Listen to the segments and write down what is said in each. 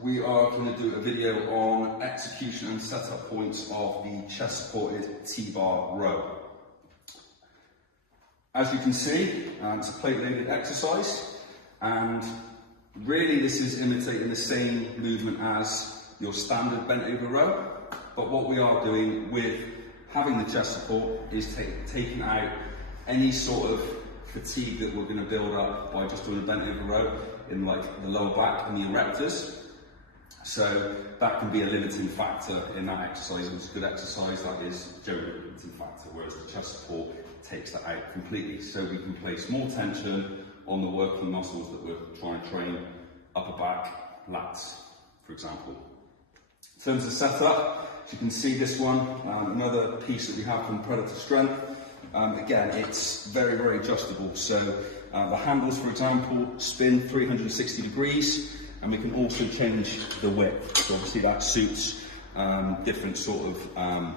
we are going to do a video on execution and setup points of the chest supported T-bar row. As you can see, it's a plate loaded exercise, and really this is imitating the same movement as your standard bent over row, but what we are doing with having the chest support is taking out any sort of fatigue that we're going to build up by just doing a bent over row in like the lower back and the erectors. So that can be a limiting factor in that exercise. If it's a good exercise, that is generally a limiting factor, whereas the chest support takes that out completely. So we can place more tension on the working muscles that we're trying to train, upper back, lats, for example. In terms of setup, as you can see this one, another piece that we have from Predator Strength. Again, it's very, very adjustable. So the handles, for example, spin 360 degrees, and we can also change the width. So obviously that suits different sort of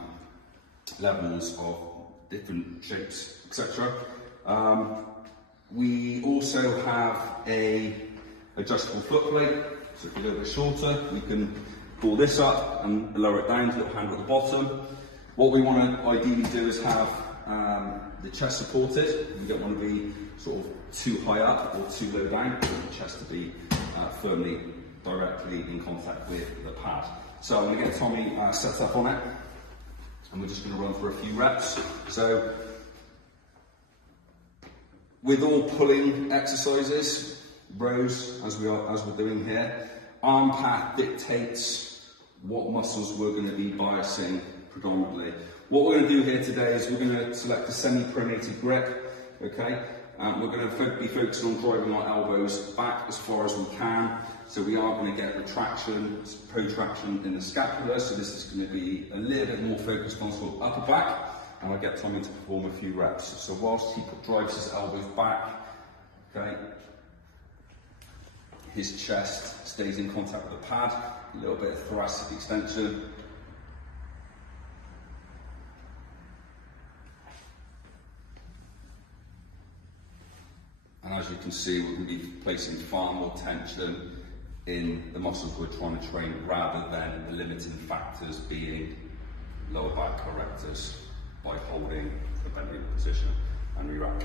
levels of different shapes, etc. We also have a adjustable foot plate. So if you're a little bit shorter, we can pull this up and lower it down to a little handle at the bottom. What we want to ideally do is have the chest supported. We don't want to be sort of too high up or too low down. We want the chest to be firmly, directly in contact with the pad. So I'm going to get Tommy set up on it, and we're just going to run for a few reps. So with all pulling exercises, rows, as we're doing here, arm path dictates what muscles we're going to be biasing predominantly. What we're going to do here today is we're going to select a semi-pronated grip, okay? We're going to be focusing on driving our elbows back as far as we can. So we are going to get retraction, protraction in the scapula. So this is going to be a little bit more focused on sort of upper back. And I'll get Tommy to perform a few reps. So whilst he drives his elbows back, okay, his chest stays in contact with the pad, a little bit of thoracic extension. And as you can see, we're going to be placing far more tension in the muscles we're trying to train rather than the limiting factors being lower back erectors by holding the bent over position and re-rack.